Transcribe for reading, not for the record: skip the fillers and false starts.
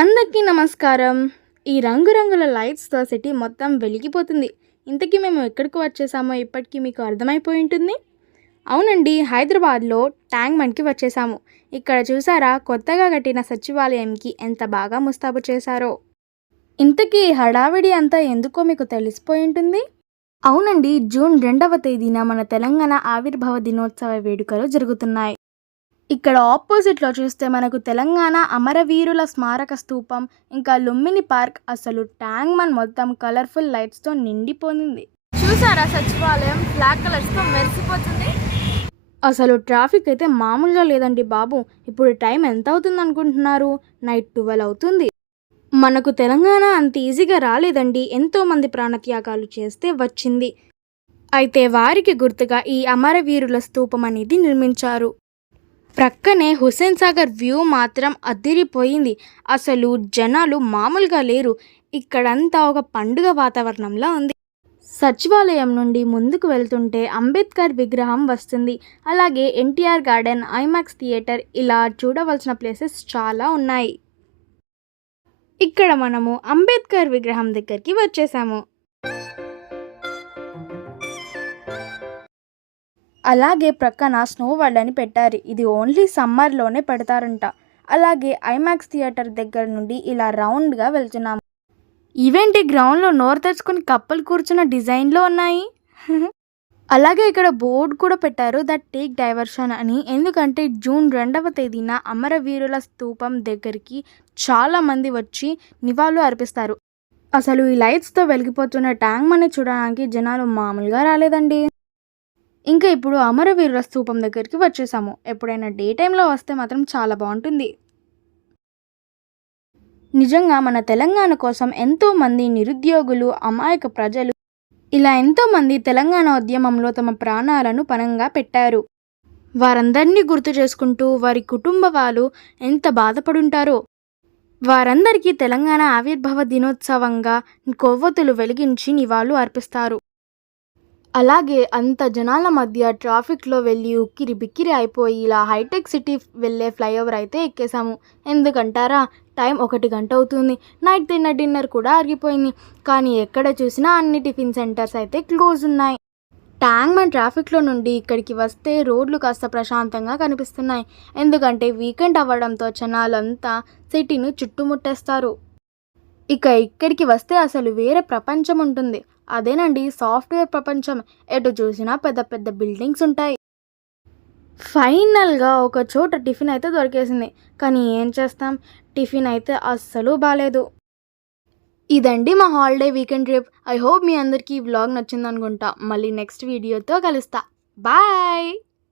అందరికీ నమస్కారం. ఈ రంగురంగుల లైట్స్‌తో సిటీ మొత్తం వెలిగిపోతుంది. ఇంతకీ మేము ఎక్కడికి వచ్చేసామో ఇప్పటికి మీకు అర్థమైపోయి ఉంటుంది. అవునండి, హైదరాబాద్‌లో ట్యాంక్ బండ్‌కి వచ్చేసాము. ఇక్కడ చూసారా, కొత్తగా కట్టిన సచివాలయంకి ఎంత బాగా ముస్తాబు చేశారో. ఇంతకీ ఈ హడావిడి అంతా ఎందుకో మీకు తెలిసిపోయి ఉంటుంది. అవునండి, జూన్ 2వ తేదీన మన తెలంగాణ ఆవిర్భావ దినోత్సవ వేడుకలు జరుగుతున్నాయి. ఇక్కడ ఆపోజిట్లో చూస్తే మనకు తెలంగాణ అమరవీరుల స్మారక స్తూపం, ఇంకా లుంబిని పార్క్, అసలు ట్యాంక్ బండ్ మొత్తం కలర్ఫుల్ లైట్స్తో నిండిపోయింది. చూసారా, సచివాలయం ఫ్లాగ్ కలర్స్తో మెరిసిపోతుంది. అసలు ట్రాఫిక్ అయితే మామూలుగా లేదండి బాబు. ఇప్పుడు టైం ఎంత అవుతుంది అనుకుంటున్నారు? నైట్ 12 అవుతుంది. మనకు తెలంగాణ అంత ఈజీగా రాలేదండి. ఎంతోమంది ప్రాణత్యాగాలు చేస్తే వచ్చింది. అయితే వారికి గుర్తుగా ఈ అమరవీరుల స్తూపం అనేది నిర్మించారు. ప్రక్కనే హుస్సేన్ సాగర్ వ్యూ మాత్రం అదిరిపోయింది. అసలు జనాలు మామూలుగా లేరు. ఇక్కడంతా ఒక పండుగ వాతావరణంలో ఉంది. సచివాలయం నుండి ముందుకు వెళ్తుంటే అంబేద్కర్ విగ్రహం వస్తుంది. అలాగే ఎన్టీఆర్ గార్డెన్, ఐమాక్స్ థియేటర్, ఇలా చూడవలసిన ప్లేసెస్ చాలా ఉన్నాయి. ఇక్కడ మనము అంబేద్కర్ విగ్రహం దగ్గరికి వచ్చేసాము. అలాగే ప్రక్కన స్నో వరల్డ్ అని పెట్టారు. ఇది ఓన్లీ సమ్మర్లోనే పెడతారంట. అలాగే ఐమాక్స్ థియేటర్ దగ్గర నుండి ఇలా రౌండ్గా వెళ్తున్నాము. ఈవెంట్ గ్రౌండ్లో నోరు తెచ్చుకుని కప్పలు కూర్చున్న డిజైన్లో ఉన్నాయి. అలాగే ఇక్కడ బోర్డు కూడా పెట్టారు, దట్ టేక్ డైవర్షన్ అని. ఎందుకంటే జూన్ 2వ తేదీన అమరవీరుల స్తూపం దగ్గరికి చాలామంది వచ్చి నివాళులు అర్పిస్తారు. అసలు ఈ లైట్స్తో వెలిగిపోతున్న ట్యాంక్ బండ్ని చూడడానికి జనాలు మామూలుగా రాలేదండి. ఇంకా ఇప్పుడు అమరవీరుల స్తూపం దగ్గరికి వచ్చేసాము. ఎప్పుడైనా డే టైంలో వస్తే మాత్రం చాలా బాగుంటుంది. నిజంగా మన తెలంగాణ కోసం ఎంతోమంది నిరుద్యోగులు, అమాయక ప్రజలు, ఇలా ఎంతోమంది తెలంగాణ ఉద్యమంలో తమ ప్రాణాలను పణంగా పెట్టారు. వారందరినీ గుర్తు చేసుకుంటూ వారి కుటుంబ వాళ్ళు ఎంత బాధపడుంటారో. వారందరికీ తెలంగాణ ఆవిర్భావ దినోత్సవంగా కొవ్వొత్తులు వెలిగించి నివాళులు అర్పిస్తారు. అలాగే అంత జనాల మధ్య ట్రాఫిక్లో వెళ్ళి ఉక్కిరి బిక్కిరి అయిపోయి ఇలా హైటెక్ సిటీ వెళ్ళే ఫ్లైఓవర్ అయితే ఎక్కేసాము. ఎందుకంటారా, టైం 1 గంట అవుతుంది. నైట్ తిన్న డిన్నర్ కూడా ఆగిపోయింది. కానీ ఎక్కడ చూసినా అన్ని టిఫిన్ సెంటర్స్ అయితే క్లోజ్ ఉన్నాయి. ట్యాంక్ బండ్ ట్రాఫిక్లో నుండి ఇక్కడికి వస్తే రోడ్లు కాస్త ప్రశాంతంగా కనిపిస్తున్నాయి. ఎందుకంటే వీకెండ్ అవ్వడంతో జనాలంతా సిటీని చుట్టుముట్టేస్తారు. ఇక ఇక్కడికి వస్తే అసలు వేరే ప్రపంచం ఉంటుంది. అదేనండి సాఫ్ట్వేర్ ప్రపంచం. ఎటు చూసినా పెద్ద పెద్ద బిల్డింగ్స్ ఉంటాయి. ఫైనల్గా ఒక చోట టిఫిన్ అయితే దొరికేసింది. కానీ ఏం చేస్తాం, టిఫిన్ అయితే అస్సలు బాలేదు. ఇదండి మా holiday weekend trip. I hope మీ అందరికీ ఈ వ్లాగ్ నచ్చింది అనుకుంటా. మళ్ళీ నెక్స్ట్ వీడియోతో కలుస్తా. బాయ్.